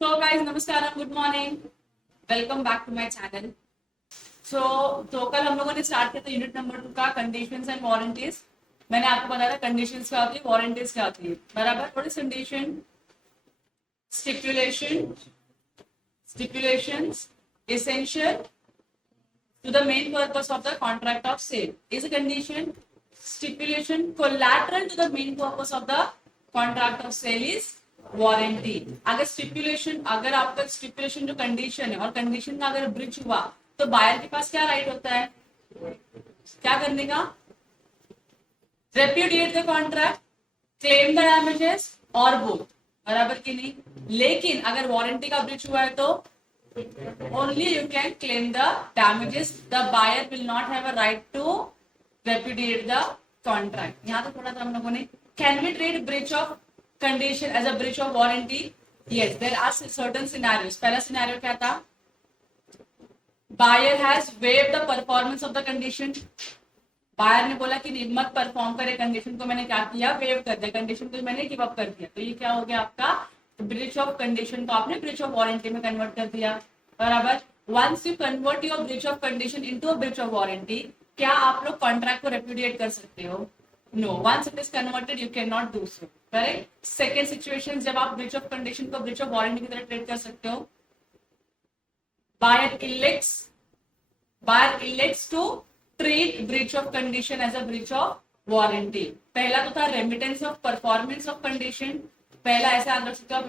So guys, namaskaram, good morning. Welcome back to my channel. तो कल हम लोगों ने स्टार्ट किया था यूनिट नंबर 2 का कंडीशंस एंड वारंटीज। मैंने आपको बताया था कंडीशंस क्या होती है, वारंटीज क्या होती है, बराबर। What is condition? Stipulation, stipulations essential to the main purpose of the contract of sale is a condition. Stipulation collateral to the main purpose of the contract of sale is warranty. अगर stipulation, अगर आपका stipulation जो condition है और condition का अगर breach हुआ तो बायर के पास क्या राइट होता है, क्या करने का? Repudiate the contract, claim the damages और बोथ, बराबर की नहीं। लेकिन अगर वारंटी का ब्रीच हुआ है तो only you can claim the damages. The buyer will not have a right to repudiate the contract. यहाँ तो थोड़ा सा हम लोगों ने can we treat breach of condition as a breach of warranty? Yes, there are certain scenarios. पहला scenario क्या था? Buyer has waived the performance of the condition. Buyer ने बोला कि नहीं मत परफॉर्म करे कंडीशन को, मैंने क्या किया? वेव कर दिया, कंडीशन को मैंने गिव अप कर दिया। तो ये क्या हो गया आपका? ब्रीच ऑफ कंडीशन को आपने ब्रीच ऑफ वारंटी में कन्वर्ट कर दिया, बराबर। Once you convert your breach of condition into a breach of warranty, क्या आप लोग कॉन्ट्रैक्ट को रेप्यूडिएट कर सकते हो? No, once it is converted you can not do so, correct. Second situation, जब आप ब्रीच ऑफ कंडीशन को ब्रीच ऑफ वारंटी की तरह ट्रीट कर सकते हो। Buyer elects to treat breach of condition as a breach of warranty. पहला तो था remittance of performance of condition, पहला ऐसे याद रख सकते हो आप,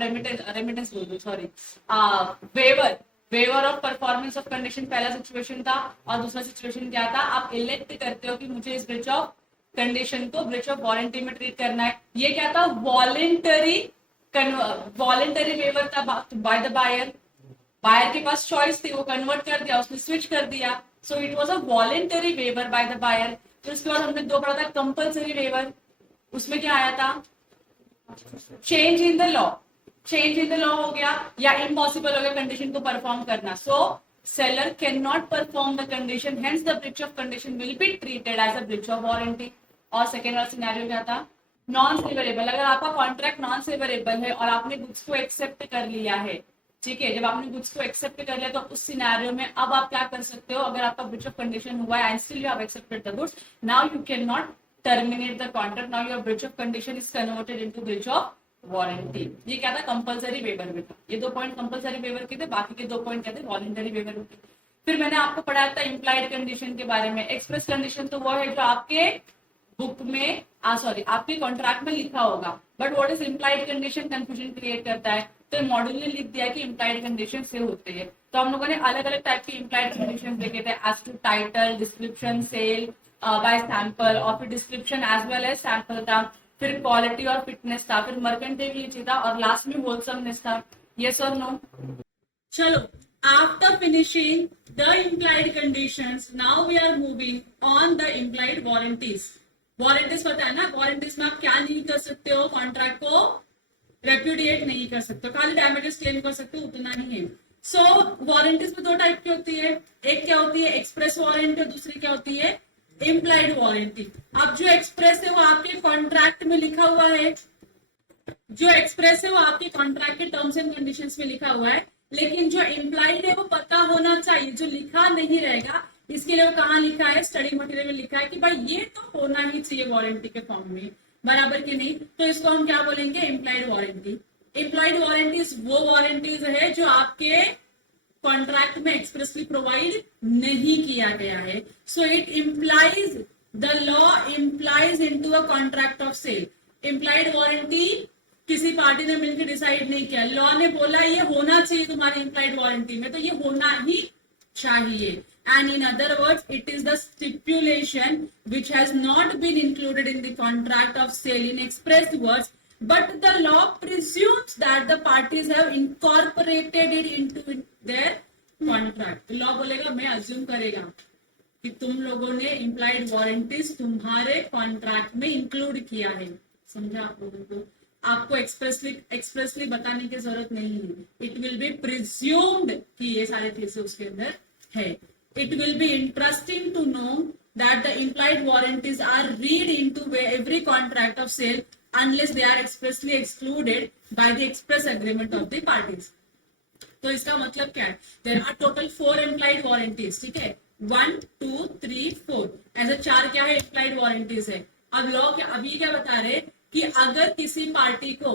रेमिटेंस बोल दो, sorry, waiver of performance of condition पहला सिचुएशन था। और दूसरा सिचुएशन क्या था? आप इलेक्ट करते हो कि मुझे इस ब्रीच ऑफ कंडीशन को ब्रीच ऑफ वारंटी में ट्रीट करना है। ये क्या था? वॉलेंटरी वेवर था बाय द बायर। बायर के पास चॉइस थी, वो कन्वर्ट कर दिया, उसने स्विच कर दिया। So it was a voluntary waiver by the buyer. फिर उसके बाद हमने दो पढ़ा था कंपल्सरी वेवर, उसमें क्या आया था? Change in the law, change in the law हो गया या इम्पॉसिबल हो गया कंडीशन को परफॉर्म करना। So seller can not perform the condition, hence the breach of condition will be treated as a breach of warranty. और second वाला scenario क्या था? Non severable. अगर आपका कॉन्ट्रैक्ट नॉन सेवरेबल है और आपने गुड्स को एक्सेप्ट कर लिया है, ठीक है, जब आपने गुड्स को एक्सेप्ट कर लिया तो उस सिनेरियो में अब आप क्या कर सकते हो? अगर आपका ब्रीच ऑफ कंडीशन हुआ है and still you have accepted the goods, now you can not terminate the contract. Now your breach of condition is converted into breach of warranty. ये क्या था? कंपलसरी वेवर में था। ये दो पॉइंट कंपलसरी वेवर के थे, बाकी के दो पॉइंट क्या थे? वॉलंटरी वेवर में थे। फिर मैंने आपको पढ़ाया था इम्प्लाइड कंडीशन के बारे में। एक्सप्रेस कंडीशन तो वो है जो आपके बुक में सॉरी आपके कॉन्ट्रैक्ट में लिखा होगा, but what is implied condition? Confusion create करता है। तो मॉड्यूल ने लिख दिया कि इम्प्लाइड कंडीशन से होते हैं। तो हम लोगों ने अलग अलग टाइप की इम्प्लाइड कंडीशन देखे थे, as to title, description, sale by sample, और फिर description as well as sample था। फिर क्वालिटी और फिटनेस था, फिर मर्केंटिलिटी था, और लास्ट में होलसमनेस था। यस और नो? चलो, after finishing the implied conditions, now we are moving on the implied warranties. Warranties पता है ना? वारंटीज में आप क्या नहीं कर सकते हो? कॉन्ट्रैक्ट को रेप्यूडिएट नहीं कर सकते, खाली डैमेजेस क्लेम कर सकते हो, उतना ही है। सो वारंटीज में दो टाइप की होती है, एक क्या होती है? एक्सप्रेस वारंटी, और दूसरी क्या होती है? Implied warranty. अब जो एक्सप्रेस है वो आपके कॉन्ट्रैक्ट में लिखा हुआ है, जो एक्सप्रेस है वो आपके कॉन्ट्रैक्ट के टर्म्स एंड कंडीशंस में लिखा हुआ है, लेकिन जो इम्प्लाइड है वो पता होना चाहिए, जो लिखा नहीं रहेगा। इसके लिए वो कहाँ लिखा है? स्टडी मटेरियल में लिखा है कि भाई ये तो होना ही चाहिए वारंटी के फॉर्म में, बराबर की नहीं। तो इसको हम क्या बोलेंगे? Implied warranty. इम्प्लाइड वारंटीज वो वारंटीज है जो आपके कॉन्ट्रैक्ट में एक्सप्रेसली प्रोवाइड नहीं किया गया है। So it implies, the law implies into a contract of sale. Implied warranty किसी पार्टी ने मिलकर डिसाइड नहीं किया, लॉ ने बोला ये होना चाहिए तुम्हारी इम्प्लाइड वारंटी में, तो ये होना ही चाहिए। And in other words, it is the stipulation which has not been included in the contract of sale in express words, but the law presumes that the parties have incorporated it into their contract. Law बोलेगा, मैं assume करेगा कि तुम लोगों ने implied warranties तुम्हारे contract में include किया है। समझा आप लोगों को? आपको एक्सप्रेसली बताने की जरूरत नहीं है। इट विल बी प्रिज्यूम्ड कि ये सारी चीजें उसके अंदर है। It will be interesting to know that the implied warranties are read into every contract of sale unless they are expressly excluded by the express agreement of the parties. तो इसका मतलब क्या है, there are total 4 implied warranties, ठीक है, 1 2 3 4, ऐसे 4 क्या है इम्प्लाइड वारंटीज है। अब लॉ अभी क्या बता रहे कि अगर किसी पार्टी को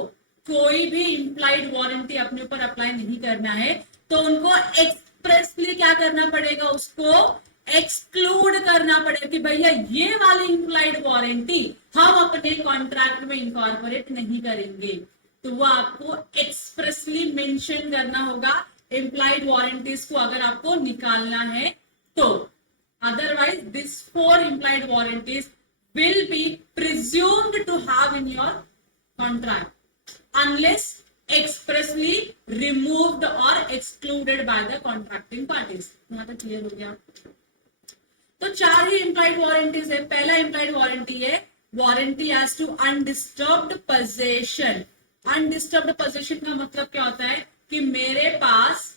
कोई भी इम्प्लाइड वारंटी अपने ऊपर अप्लाई नहीं करना है तो उनको एक्सप्रेसली क्या करना पड़ेगा, उसको एक्सक्लूड करना पड़ेगा कि भैया ये वाली इम्प्लाइड वारंटी हम अपने कॉन्ट्रैक्ट में इनकॉर्पोरेट नहीं करेंगे। तो वो आपको एक्सप्रेसली मेंशन करना होगा इम्प्लाइड वारंटीज को अगर आपको निकालना है तो। Otherwise this 4 implied warranties will be presumed to have in your contract unless expressly removed or excluded by the contracting parties। यहाँ तक क्लियर हो गया। तो 4 ही इम्प्लाइड वारंटीज है। पहला इम्प्लाइड वारंटी है warranty as to undisturbed possession. Undisturbed possession का मतलब क्या होता है कि मेरे पास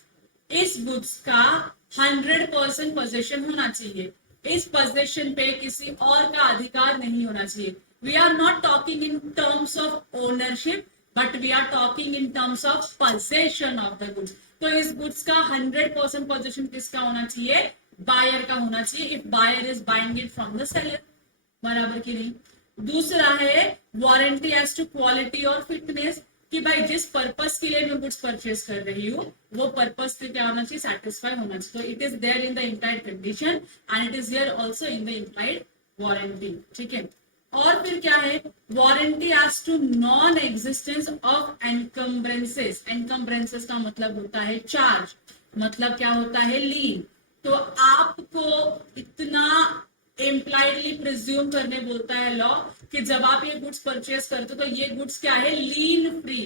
इस गुड्स का 100% पोजेशन होना चाहिए, इस पोजीशन पे किसी और का अधिकार नहीं होना चाहिए। We are not talking in terms of ownership but we are talking in terms of position of the goods. तो इस गुड्स का 100% पोजीशन किसका होना चाहिए, बायर का होना चाहिए, if buyer is buying it from the seller, बराबर की नहीं। दूसरा है वारंटी एज टू क्वालिटी और फिटनेस, कि भाई जिस पर्पस के लिए मैं गुड्स परचेज कर रही हूँ वो पर्पस से क्या होना चाहिए, सेटिस्फाई होना चाहिए। तो it is there in the implied condition and it is here also in the implied warranty, ठीक है। और फिर क्या है warranty as to non existence of encumbrances. Encumbrances का मतलब होता है चार्ज, मतलब क्या होता है लीन। तो आपको इतना इम्प्लाइडली प्रिज्यूम करने बोलता है लॉ कि जब आप ये गुड्स परचेज करते हो तो ये गुड्स क्या है, लीन फ्री,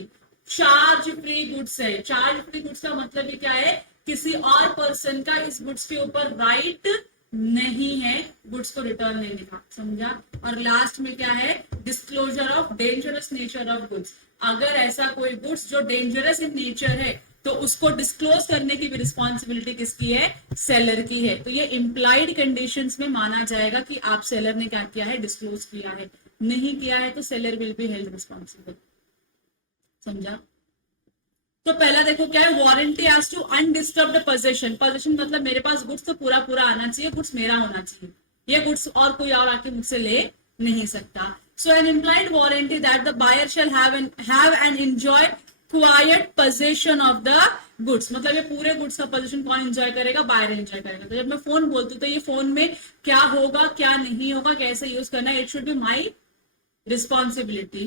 चार्ज फ्री गुड्स है। चार्ज फ्री गुड्स का मतलब ये क्या है, किसी और पर्सन का इस गुड्स के ऊपर राइट नहीं है गुड्स को रिटर्न लेने का, समझा। और लास्ट में क्या है, disclosure of dangerous nature of goods. अगर ऐसा कोई गुड्स जो डेंजरस इन नेचर है तो उसको डिस्क्लोज करने की भी रिस्पॉन्सिबिलिटी किसकी है, सेलर की है। तो ये इम्प्लाइड कंडीशंस में माना जाएगा कि आप सेलर ने क्या किया है, डिस्क्लोज किया है। नहीं किया है तो seller will be held responsible, समझा। तो पहला देखो क्या है, warranty as to undisturbed possession. Possession मतलब मेरे पास गुड्स तो पूरा पूरा आना चाहिए, गुड्स मेरा होना चाहिए, ये गुड्स और कोई और आके मुझसे ले नहीं सकता। So an implied warranty that the buyer shall have and enjoy quiet possession of the goods. मतलब ये पूरे गुड्स का पोजीशन कौन एंजॉय करेगा, बायर एंजॉय करेगा। तो जब मैं फोन बोलती हूँ तो ये फोन में क्या होगा क्या नहीं होगा, कैसे यूज करना है, it should be my responsibility,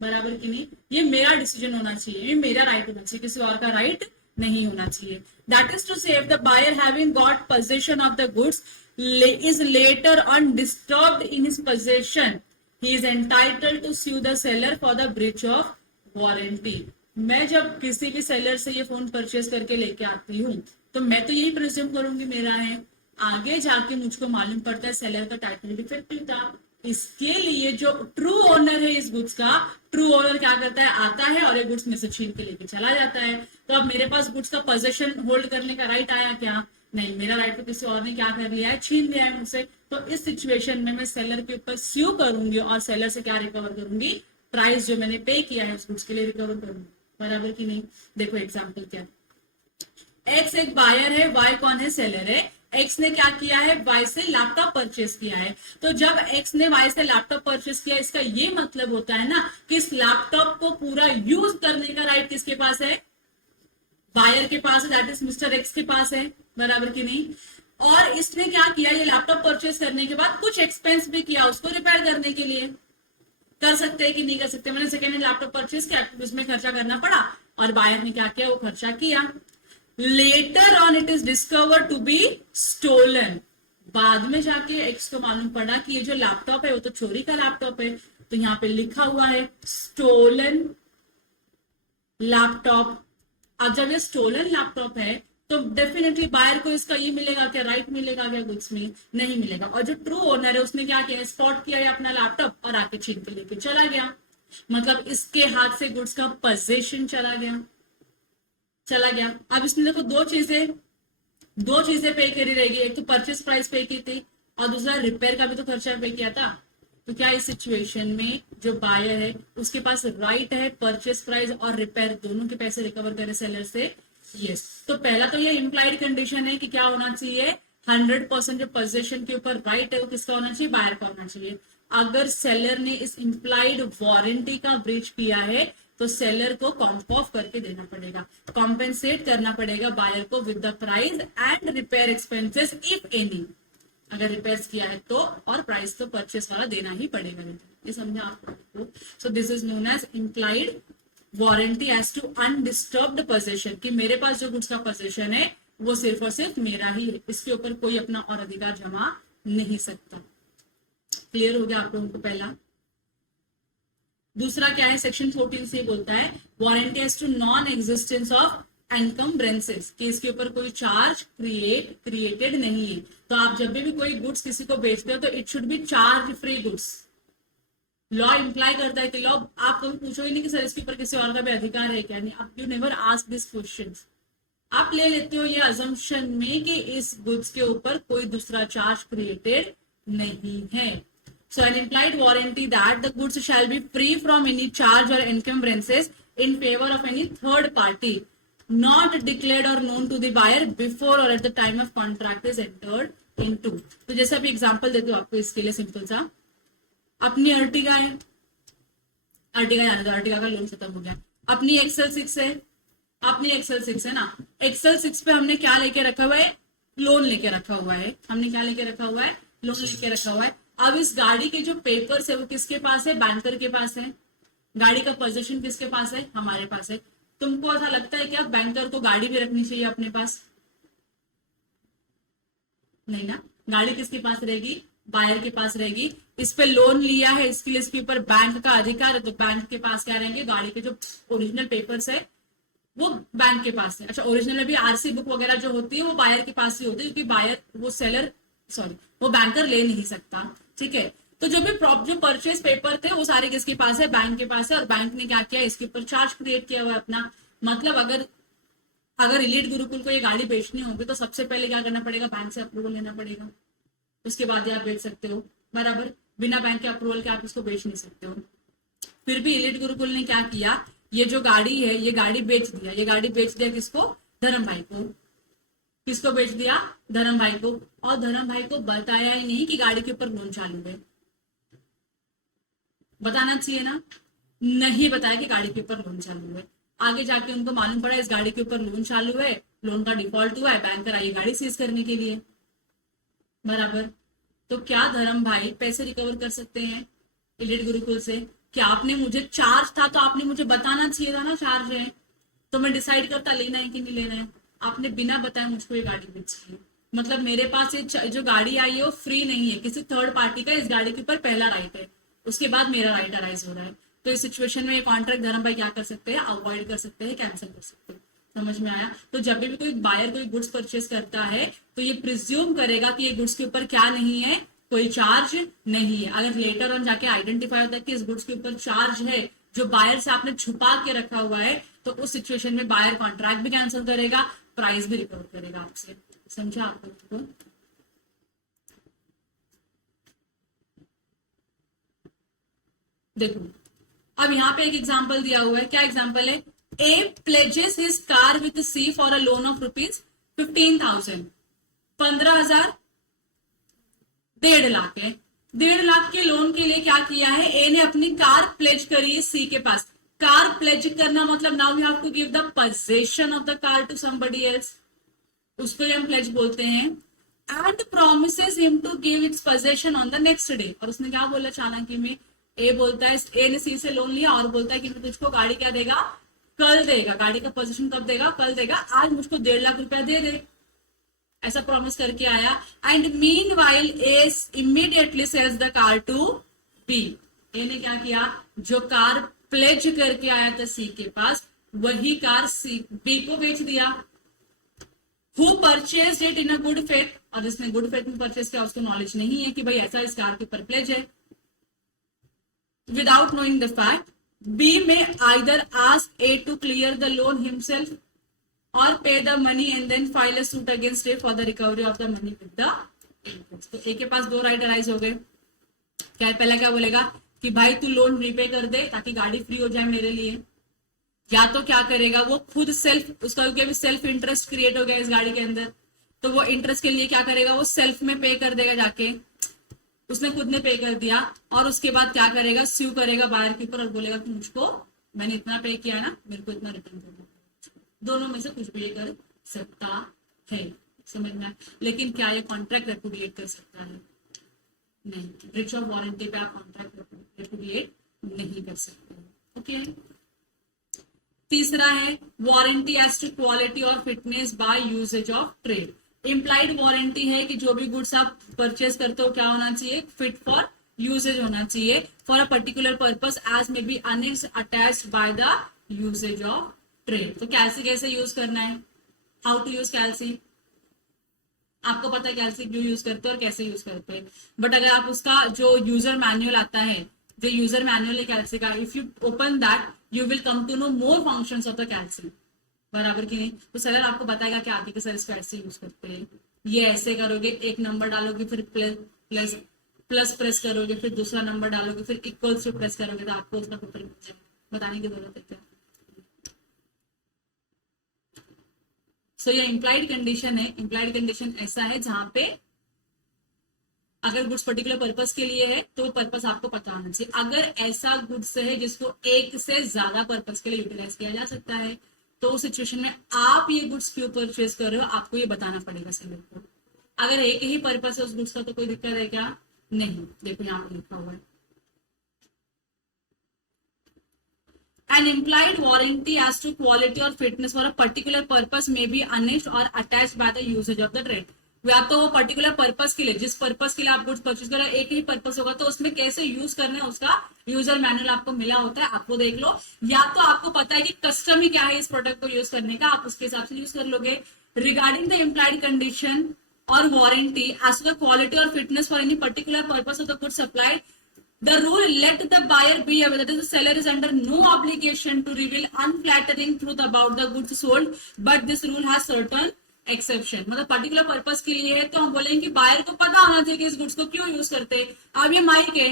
बराबर की नहीं। ये मेरा डिसीजन होना चाहिए, ये मेरा राइट होना चाहिए, किसी और का राइट नहीं होना चाहिए। That is to say if the buyer having got position of the goods is later on disturbed in his possession, he is entitled to sue the seller for the breach of warranty। मैं जब किसी भी seller से ये phone purchase करके लेके आती हूँ तो मैं तो यही प्रिज्यूम करूंगी मेरा है, आगे जाके मुझको मालूम पड़ता है सेलर का टाइटल डिफेक्टिव था। इसके लिए जो ट्रू ओनर है इस गुड्स का, ट्रू ओनर क्या करता है, आता है और ये गुड्स में से छीन के लेके चला जाता है। तो अब मेरे पास गुड्स का पोजीशन होल्ड करने का राइट आया क्या, नहीं, मेरा राइट तो किसी और ने क्या कर लिया है, छीन लिया है मुझसे। तो इस सिचुएशन में मैं सेलर के ऊपर स्यू करूंगी और सेलर से क्या रिकवर करूंगी, प्राइस जो मैंने पे किया है उस गुड्स के लिए रिकवर करूंगी, बराबर की नहीं। देखो एग्जांपल क्या, एक्स एक बायर है, वाई कौन है, सेलर है। एक्स ने क्या किया है, वाई से लैपटॉप परचेज किया है। तो जब एक्स ने वाई से लैपटॉप परचेज किया, इसका ये मतलब होता है ना कि इस लैपटॉप को पूरा यूज करने का राइट किसके पास है, बायर के पास है, दैट इज मिस्टर एक्स के पास है, बराबर की नहीं। और इसने क्या किया, ये लैपटॉप परचेज करने के बाद कुछ एक्सपेंस भी किया उसको रिपेयर करने के लिए। कर सकते हैं कि नहीं कर सकते, मैंने सेकेंड हैंड लैपटॉप परचेज किया, उसमें खर्चा करना पड़ा और बायर ने क्या किया, वो खर्चा किया। Later on it is discover to be stolen. बाद में जाके एक्स को मालूम पड़ा कि ये जो लैपटॉप है वो तो चोरी का लैपटॉप है। तो यहाँ पे लिखा हुआ है स्टोलन लैपटॉप। अब जब ये स्टोलन लैपटॉप है तो डेफिनेटली बायर को इसका ये मिलेगा क्या, राइट मिलेगा क्या, गुड्स में नहीं मिलेगा। और जो ट्रू ओनर है उसने क्या किया, स्पॉट किया अपना लैपटॉप और आके छीन के लेके चला गया। मतलब इसके हाथ से गुड्स का पोजीशन चला गया। अब इसने देखो दो चीजें पे करी रहेगी, एक तो परचेस प्राइस पे की थी और दूसरा रिपेयर का भी तो खर्चा पे किया था। तो क्या इस सिचुएशन में जो बायर है उसके पास राइट है परचेस प्राइस और रिपेयर दोनों के पैसे रिकवर करे सेलर से, यस, तो पहला तो ये इम्प्लाइड कंडीशन है कि क्या होना चाहिए, 100% जो पोजीशन के ऊपर राइट है वो किसका होना चाहिए, बायर का होना चाहिए। अगर सेलर ने इस इम्प्लाइड वारंटी का ब्रीच किया है तो सेलर को कॉम्प ऑफ करके देना पड़ेगा, कॉम्पेंसेट करना पड़ेगा बायर को with the price and repair expenses if any, अगर रिपेयर्स किया है तो, और प्राइस तो परचेस वाला देना ही पड़ेगा। ये समझा आपको। So this is known as implied warranty as to undisturbed position, कि मेरे पास जो गुड्स का पोजीशन है वो सिर्फ और सिर्फ मेरा ही है, इसके ऊपर कोई अपना और अधिकार जमा नहीं सकता। क्लियर हो गया आप लोगों को पहला। दूसरा क्या है, सेक्शन 14 से बोलता है warranty as to non existence of encumbrances, कि इसके ऊपर कोई चार्ज क्रिएटेड नहीं है। तो आप जब भी कोई गुड्स किसी को बेचते हो तो it should be charge free goods. Law imply करता है कि लॉ, आप कभी पूछोगे नहीं कि सर इसके ऊपर किसी और का भी अधिकार है क्या, नहीं, आप you never ask this questions. आप ले लेते हो ये अजम्पशन में कि इस गुड्स के ऊपर कोई दूसरा चार्ज क्रिएटेड नहीं है। So an implied warranty that the goods shall be free from any charge और encumbrances in favour of any third party not declared और known to the buyer before और at the time of contract is entered into. तो जैसे अभी example देती हूँ आपको इसके लिए, सिंपल सा, अपनी अर्टिगा है, अर्टिगा जाने दो, अर्टिगा का लोन खत्म हो गया, अपनी एक्सेल 6 है, अपनी एक्सेल 6 है ना, एक्सेल 6 पे हमने क्या लेके रखा हुआ है, लोन लेके रखा हुआ है, हमने क्या लेके रखा हुआ है, लोन लेके रखा हुआ है। अब इस गाड़ी के जो पेपर्स है वो किसके पास है, बैंकर के पास है। गाड़ी का पोजीशन किसके पास है, हमारे पास है। तुमको ऐसा लगता है क्या बैंकर को गाड़ी भी रखनी चाहिए अपने पास, नहीं ना, गाड़ी किसके पास रहेगी, बायर के पास रहेगी। इस पे लोन लिया है, इसके लिए इसके ऊपर बैंक का अधिकार है, तो बैंक के पास क्या रहेंगे, गाड़ी के जो ओरिजिनल पेपर्स है वो बैंक के पास है। अच्छा, ओरिजिनल में भी आरसी बुक वगैरह जो होती है वो बायर के पास ही होती है, क्योंकि बायर वो सेलर सॉरी वो बैंकर ले नहीं सकता, ठीक है। तो जो भी जो परचेज पेपर थे वो सारे किसके पास है, बैंक के पास है, और बैंक ने क्या किया, इसके ऊपर चार्ज क्रिएट किया हुआ है अपना। मतलब अगर इलीट गुरुकुल को ये गाड़ी बेचनी होगी तो सबसे पहले क्या करना पड़ेगा, बैंक से अप्रूवल लेना पड़ेगा, उसके बाद ही आप बेच सकते हो, बराबर। बिना बैंक के अप्रूवल के आप इसको बेच नहीं सकते हो। फिर भी इलीट गुरुकुल ने क्या किया, ये जो गाड़ी है ये गाड़ी बेच दिया, ये गाड़ी बेच दिया किसको, धर्म भाई को। किसको बेच दिया, धर्म भाई को। और धर्म भाई को बताया ही नहीं कि गाड़ी के ऊपर लोन चालू है, बताना चाहिए ना, नहीं बताया कि गाड़ी के ऊपर लोन चालू है। आगे जाके उनको मालूम पड़ा इस गाड़ी के ऊपर लोन चालू है, लोन का डिफॉल्ट हुआ है, बैंकर आई गाड़ी सीज करने के लिए, बराबर। तो क्या धर्म भाई पैसे रिकवर कर सकते हैं इलीट गुरुकुल से? क्या आपने मुझे चार्ज था तो आपने मुझे बताना चाहिए था ना, चार्ज है तो मैं डिसाइड करता लेना है कि नहीं लेना है। आपने बिना बताए मुझको ये गाड़ी बेची है, मतलब मेरे पास ये जो गाड़ी आई है वो फ्री नहीं है, किसी थर्ड पार्टी का इस गाड़ी के ऊपर पहला राइट है, उसके बाद मेरा राइट अराइज हो रहा है। तो इस सिचुएशन में ये कॉन्ट्रैक्ट धर्म भाई क्या कर सकते हैं, अवॉइड कर सकते हैं, कैंसिल कर सकते हैं। समझ में आया? तो जब भी कोई बायर कोई गुड्स परचेस करता है तो ये प्रिज्यूम करेगा कि ये गुड्स के ऊपर क्या नहीं है, कोई चार्ज नहीं है। अगर लेटर ऑन जाके आइडेंटिफाई होता है कि इस गुड्स के ऊपर चार्ज है जो बायर से आपने छुपा के रखा हुआ है, तो उस सिचुएशन में बायर कॉन्ट्रैक्ट भी कैंसिल करेगा, प्राइस भी रिकवर करेगा आपसे। समझा आप लोगों को? देखो अब यहाँ पे एक एग्जांपल दिया हुआ है, क्या एग्जांपल है, A pledges his car with C for a loan of ₹15,000, 15,000, 1.5 lakh है। 1.5 लाख के लोन के लिए क्या किया है, ए ने अपनी कार प्लेज करी है सी के पास। कार प्लेज करना मतलब now you have to give the possession of the car to somebody else, उसको हम प्लेज बोलते हैं। And promises him to give its possession on the next day. और उसने क्या बोला, चालाकी में ए बोलता है, ए ने सी से लोन लिया और बोलता है कि मैं तुझको गाड़ी क्या देगा, कल देगा, गाड़ी का पोजीशन कब देगा, कल देगा, आज मुझको 1.5 लाख रुपया दे दे, ऐसा प्रॉमिस करके आया। And meanwhile A immediately sells the car to B. A ने क्या किया, जो कार प्लेज करके आया था सी के पास वही कार सी बी को बेच दिया। Who purchase it in a good faith, और जिसने गुड फेथ में परचेज किया उसको नॉलेज नहीं है कि भाई ऐसा इस कार के ऊपर प्लेज है। Without knowing the fact, B may either ask A to clear the loan himself or pay the money and then file a suit against A for the recovery of the money with the interest. तो A के पास 2 right arise हो गए। क्या पहला क्या बोलेगा कि भाई तू लोन रीपे कर दे ताकि गाड़ी फ्री हो जाए मेरे लिए, या तो क्या करेगा वो खुद सेल्फ, उसका क्योंकि अभी सेल्फ इंटरेस्ट क्रिएट हो गया इस गाड़ी के अंदर, तो वो इंटरेस्ट के लिए क्या करेगा, वो सेल्फ में पे कर देगा जाके, उसने खुद ने पे कर दिया, और उसके बाद क्या करेगा, स्यू करेगा बायर के ऊपर और बोलेगा कि मुझको, मैंने इतना पे किया ना, मेरे को इतना रिटर्न कर दो। दोनों में से कुछ भी ये कर सकता है, समझ में आया? लेकिन क्या ये कॉन्ट्रैक्ट रेपुडिएट कर सकता है? नहीं, ब्रीच ऑफ वारंटी पे आप कॉन्ट्रैक्ट रेपुडिएट नहीं कर सकते। ओके, तीसरा है वारंटी एज टू क्वालिटी और fitness by usages of trade. Implied warranty है कि जो भी गुड्स आप परचेज करते हो क्या होना चाहिए, फिट फॉर यूजेज होना चाहिए, for a particular purpose as may be annex attached by the usages of trade. तो कैल्सी कैसे यूज करना है, हाउ टू यूज कैल्सी, आपको पता है कैल्सी क्यों यूज करते हैं और कैसे यूज करते हैं, बट अगर आप उसका जो यूजर मैनुअल आता है, जो यूजर मैनुअल है कैल्सी का, if you open that you will come to know more functions of the calci, बराबर की नहीं? तो सर आपको बताएगा कि आगे के सर इसको ऐसे यूज करते हैं, ये ऐसे करोगे, एक नंबर डालोगे, फिर प्लस प्लस प्रेस करोगे, फिर दूसरा नंबर डालोगे, फिर इक्वल्स टू प्रेस करोगे, तो आपको उसका पेपर बताने की जरूरत है क्या? सो ये इम्प्लाइड कंडीशन है। इम्प्लाइड कंडीशन ऐसा है जहां पे अगर गुड्स पर्टिकुलर पर्पस के लिए है तो पर्पस आपको पता होना चाहिए। अगर ऐसा गुड्स है जिसको एक से ज्यादा पर्पस के लिए यूटिलाइज किया जा सकता है, तो उस सिचुएशन में आप ये गुड्स क्यों परचेज कर रहे हो, आपको ये बताना पड़ेगा सेलर को। अगर एक ही पर्पस है उस गुड्स का तो कोई दिक्कत है क्या? नहीं। देखो यहाँ पे लिखा हुआ है, An implied warranty as to quality or fitness for a particular purpose may be annexed or attached by the usage of the trade. या तो वो पर्टिकुलर पर्पस के लिए, जिस पर्पस के लिए आप गुड्स परचेज कर रहे हो एक ही पर्पस होगा, तो उसमें कैसे यूज करना है उसका यूजर मैनुअल आपको मिला होता है, आपको देख लो। या तो आपको पता है कि कस्टम ही क्या है इस प्रोडक्ट को यूज करने का, आप उसके हिसाब से यूज कर लोगे। रिगार्डिंग द इम्प्लाइड कंडीशन और warranty as to the quality और fitness for any particular purpose of the good supplied, the rule let the buyer be aware that the seller is under no obligation to reveal unflattering truth about the goods sold, but this rule has certain exception। मतलब particular purpose के लिए है तो हम बोलेंगे कि buyer को पता होना चाहिए कि इस गुड्स को क्यों यूज करते हैं। अब ये माइक है,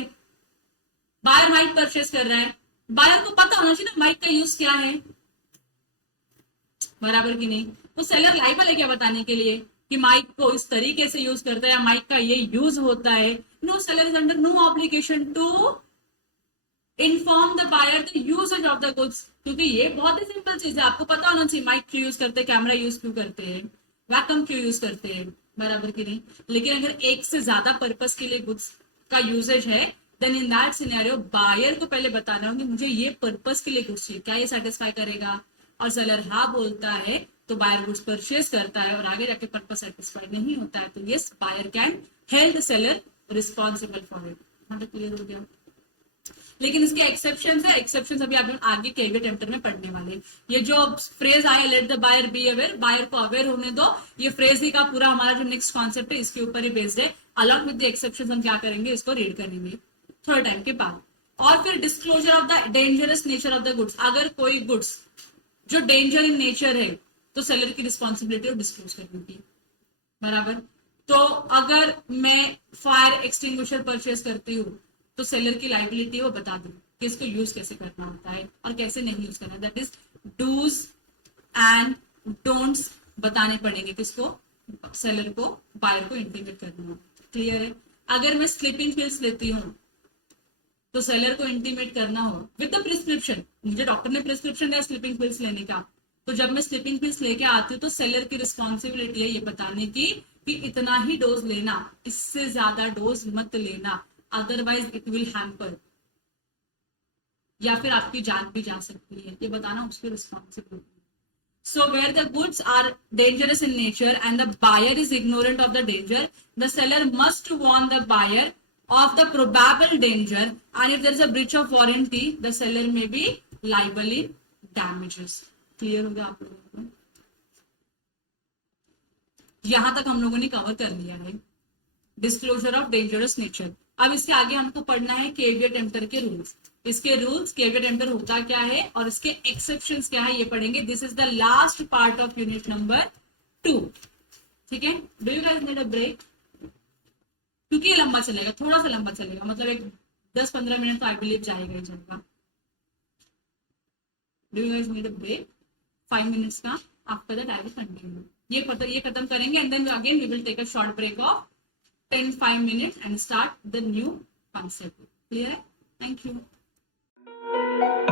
बायर माइक परचेस कर रहा है, बायर को पता होना चाहिए ना माइक का यूज क्या है, बराबर की नहीं? तो सेलर लाइबल है क्या बताने के लिए कि माइक को इस तरीके से यूज करता है या माइक का ये यूज होता है? No, seller is under no obligation to inform the buyer the usages of the goods, क्योंकि ये बहुत ही सिंपल चीज है, आपको पता होना चाहिए माइक क्यों यूज करते हैं, कैमरा यूज क्यों करते हैं, वैक्यूम क्यों यूज करते हैं, बराबर की नहीं? लेकिन अगर एक से ज्यादा पर्पस के लिए गुड्स का यूजेज है, then in that scenario buyer को पहले बताना होगा मुझे ये पर्पस के लिए गुड्स चाहिए, क्या ये सेटिस्फाई करेगा? और सेलर हाँ बोलता है तो बायर गुड्स परचेज करता है, और आगे जाके पर्पस सेटिस्फाइड नहीं होता है तो yes, buyer can held seller responsible for it. मतलब क्लियर हो गया? लेकिन इसके एक्सेप्शंस है, एक्सेप्शंस अभी आप आगे कैविएट एम्प्टर में पढ़ने वाले। ये जो फ्रेज आया let the buyer be aware, buyer को अवेयर होने दो, ये फ्रेज ही का पूरा हमारा जो नेक्स्ट कॉन्सेप्ट है इसके ऊपर ही बेस्ड है। अलॉन्ग विद द एक्सेप्शंस हम क्या करेंगे, इसको रीड करने में थोड़ा टाइम के बाद। और फिर disclosure of the dangerous nature of the goods, अगर कोई गुड्स जो डेंजर इन नेचर है तो सेलर की रिस्पॉन्सिबिलिटी है डिस्क्लोज करने की, बराबर। तो अगर मैं फायर एक्सटिंग्विशर परचेज करती हूँ तो सेलर की लाइबिलिटी वो बता दूं कि इसको यूज कैसे करना होता है और कैसे नहीं यूज करना, that is dos and don'ts बताने पड़ेंगे किसको, सेलर को, बायर को इंटीमेट करना हो। क्लियर है? अगर मैं स्लीपिंग पिल्स लेती हूँ तो सेलर को इंटीमेट करना हो विद द प्रिस्क्रिप्शन, मुझे डॉक्टर ने प्रिस्क्रिप्शन दिया स्लीपिंग पिल्स लेने का, तो जब मैं स्लीपिंग पिल्स लेके आती हूँ तो सेलर की रिस्पॉन्सिबिलिटी है ये बताने की कि इतना ही डोज लेना, इससे ज्यादा डोज मत लेना, अदरवाइज इट विल हैम्पर, या फिर आपकी जान भी जा सकती है, ये बताना उसकी responsibility. So where the goods are dangerous in nature and the buyer is ignorant of the danger, the seller must warn the buyer of the probable danger, and if there is a breach of warranty, the seller may be liable in damages. Clear हो गया आप लोगों को? यहां तक हम लोगों ने कवर कर लिया है डिस्क्लोजर ऑफ डेंजरस नेचर। अब इसके आगे हमको पढ़ना है कैविएट एम्प्टर के रूल्स। इसके रूल्स, कैविएट एम्प्टर होता क्या है और इसके एक्सेप्शंस क्या है ये पढ़ेंगे। This is the last part of unit number 2। ठीक है? Do you guys need a break? क्योंकि ये लंबा चलेगा, थोड़ा सा लंबा चलेगा, मतलब एक 10-15 मिनट तो आई बिलीव जाएगा ही जाएगा। Do you guys need a break 5 minutes का? After that I will continue. ये खत्म करेंगे and then again we will take a short break of 5 minutes and start the new concept. Clear? Thank you.